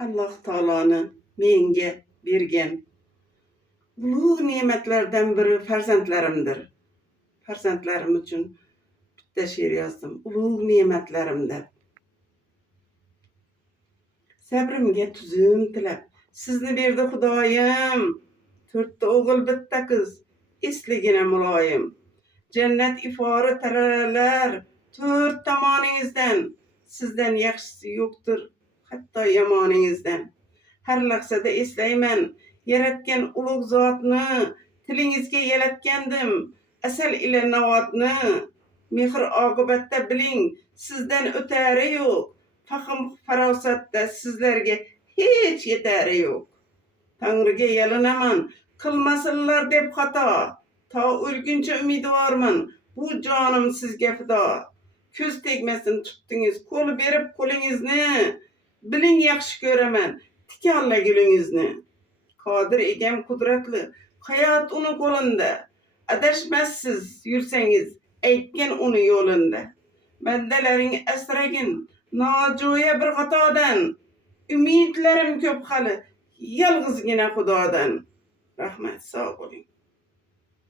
Allah Taala'nın menga bergen ulug' ne'matlardan biri farzandlarimdir. Farzandlarim uchun bitta she'r yozdim. Ulug' ne'matlarim deb. Sabrimga tuzum tilab, sizni berdi Xudoyim. 4 o'g'il bitta qiz, esligina muloyim. Jannat ifori taralar 4 tomoningizdan. Sizdan yaxshisi yo'qdir, hatto yomoningizdan. Har lahzada eslayman yaratgan ulug' zotni. Tilingizga yalatgandim asal ila navodni. Mehr oqibatda biling, sizdan o'tari yo'q. Fahm farosatda sizlarga hech yetari yo'q. Tangriga yalinaman, qilmasinlar deb xato. To o'lguncha umidvorman, bu jonim sizga fido. Ko'z tegmasin tutdingiz, qo'l berib qo'lingizni. Biling yaxshi ko'raman, tikanla gulingizni. Qodir egam qudratli, hayot uni qo'linda. Adashmassiz yursangiz, aytgan uni yo'linda. Bandalaring asragin nojo'ya bir xatodan. Umidlarim ko'p hali, yolg'izgina Xudodan. Rahmat, sog' bo'ling.